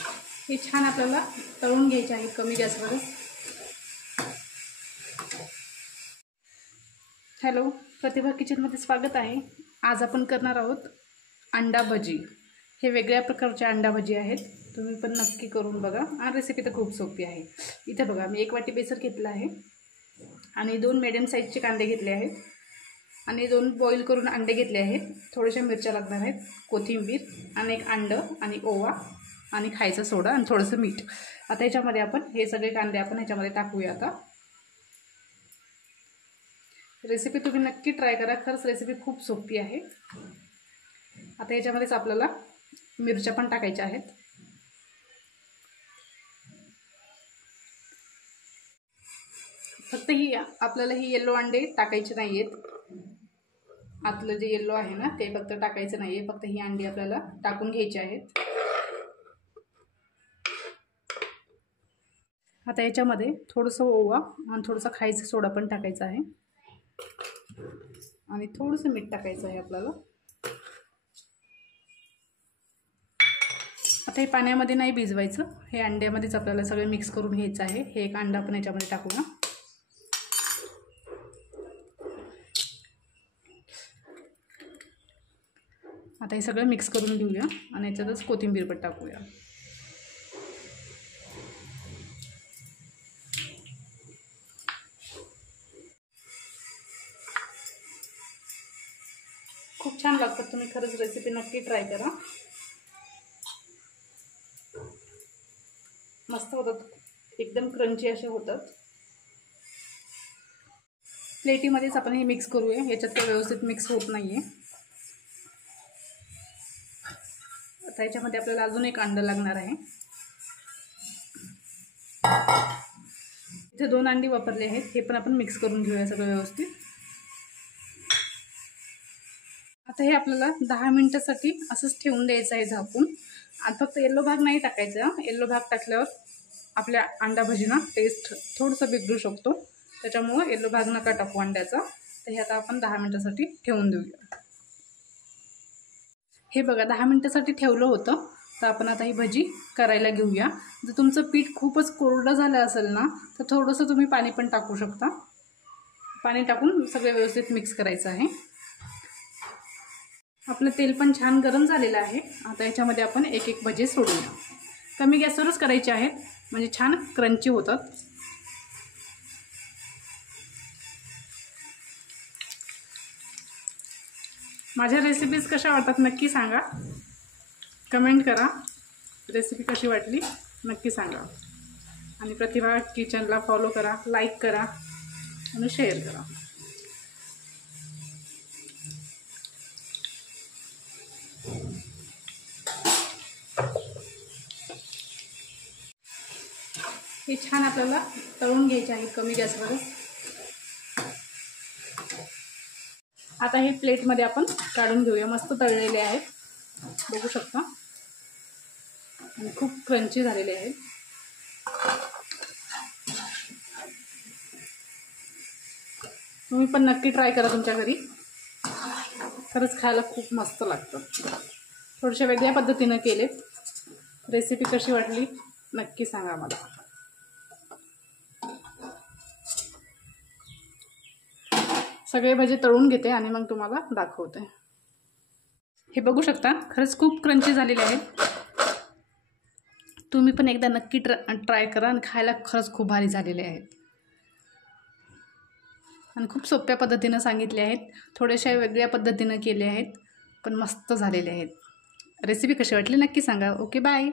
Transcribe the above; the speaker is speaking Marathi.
हे छान आपल्याला तळून घ्यायचे आहे कमी गॅसवर। हॅलो, प्रतिभा किचनमध्ये स्वागत आहे। आज आपण करणार आहोत अंडा भजी। हे वेगळ्या प्रकारचे अंडा भजी आहेत, तुम्ही पण नक्की करून बघा आणि रेसिपी तर खूप सोपी आहे। इथे बघा, मी 1 वाटी बेसन घेतला आहे आणि 2 मीडियम साईजचे कांदे घेतले आहेत आणि 2 बॉईल करून अंडे घेतले आहेत। थोड्याशा मिरच्या लागणार आहेत, कोथिंबीर आणि 1 अंडं आणि ओवा आणि खायचा सोडा आणि थोडंसं मीठ। आता याच्यामध्ये आपण हे सगळे कांदे आपण ह्याच्यामध्ये टाकूया। आता रेसिपी तुम्ही नक्की ट्राय करा, खरंच रेसिपी खूप सोपी आहे। आता याच्यामध्येच आपल्याला मिरच्या पण टाकायच्या आहेत। फक्त आपल्याला ही येलो अंडे टाकायचे नाहीयेत, आतलं जे येलो आहे ना ते फक्त टाकायचं नाहीये, फक्त ही अंडी आपल्याला टाकून घ्यायची आहेत। आता याच्यामध्ये थोडंसं ओवा आणि थोडंसं खायचा सोडा पण टाकायचा आहे आणि थोडंसं मीठ टाकायचं आहे आपल्याला। आता हे पाण्यामध्ये नाही भिजवायचं, हे अंड्यामध्येच आपल्याला सगळे मिक्स करून घ्यायचं आहे। हे एक अंडा आपण याच्यामध्ये टाकूया। आता हे सगळं मिक्स करून घेऊया आणि याच्यातच कोथिंबीर पण टाकूया। खूप छान लागतात, तुम्ही खरंच रेसिपी नक्की ट्राय करा, मस्त होतात, एकदम क्रंची असे होतात। प्लेटीमध्येच आपण हे मिक्स करूया, याच्यात काही व्यवस्थित मिक्स होत नाहीये। आता याच्यामध्ये आपल्याला अजून 1 अंडा लागणार आहे। इथे 2 अंडी वापरले आहेत, हे पण आपण मिक्स करून घेऊया सगळं व्यवस्थित। आता हे आपल्याला 10 मिनिटांसाठी असंच ठेवून द्यायचं आहे झाकून। आता फक्त येलो भाग नाही टाकायचा, येलो भाग टाकल्यावर आपल्या अंडा भजीना टेस्ट थोडंसं बिघडू शकतो, त्याच्यामुळे येलो भाग नका टाकू अंड्याचा। तर हे आता आपण 10 मिनिटांसाठी ठेवून देऊया। हे बघा, 10 मिनिटांसाठी ठेवलं होतं, तर आपण आता ही भजी करायला घेऊया। जर तुमचं पीठ खूपच कोरडं झालं असेल ना तर थोडंसं तुम्ही पाणी पण टाकू शकता। पाणी टाकून सगळे व्यवस्थित मिक्स करायचं आहे। आपलं तेल पण छान गरम झालेलं आहे। आता याच्यामध्ये आपण एक एक भजी सोडूया। कमी गॅसवरच करायचे आहेत, म्हणजे छान क्रंची होतात। माझ्या रेसिपीज कशा वाटतात नक्की सांगा, कमेंट करा, रेसिपी कशी वाटली नक्की सांगा आणि प्रतिभा किचनला फॉलो करा, लाईक करा आणि शेअर करा। हे छान आपल्याला तळून घ्यायचे आहे कमी गॅसवर। आता हे प्लेटमध्ये आपण काढून घेऊया, मस्त तळलेले आहेत, बघू शकता, आणि खूप क्रंची झालेले आहेत। तुम्ही पण नक्की ट्राय करा तुमच्या घरी, खरंच खायला खूप मस्त लागतं। थोड्याशा वेगळ्या पद्धतीने केलेत, रेसिपी कशी वाटली नक्की सांगा मला। सगळे भजी तळून घेते आणि मग तुम्हाला दाखवते। हे बघू शकता, खरंच खूप क्रंची झालेले आहेत। तुम्ही पण एकदा नक्की ट्राय करा आणि खायला खरंच खूप भारी झालेले आहेत आणि खूप सोप्या पद्धतीने सांगितले आहेत, थोड्याशा वेगळ्या पद्धतीने केले आहेत, पण मस्त झालेले आहेत। रेसिपी कशी वाटली नक्की सांगा। Okay, bye.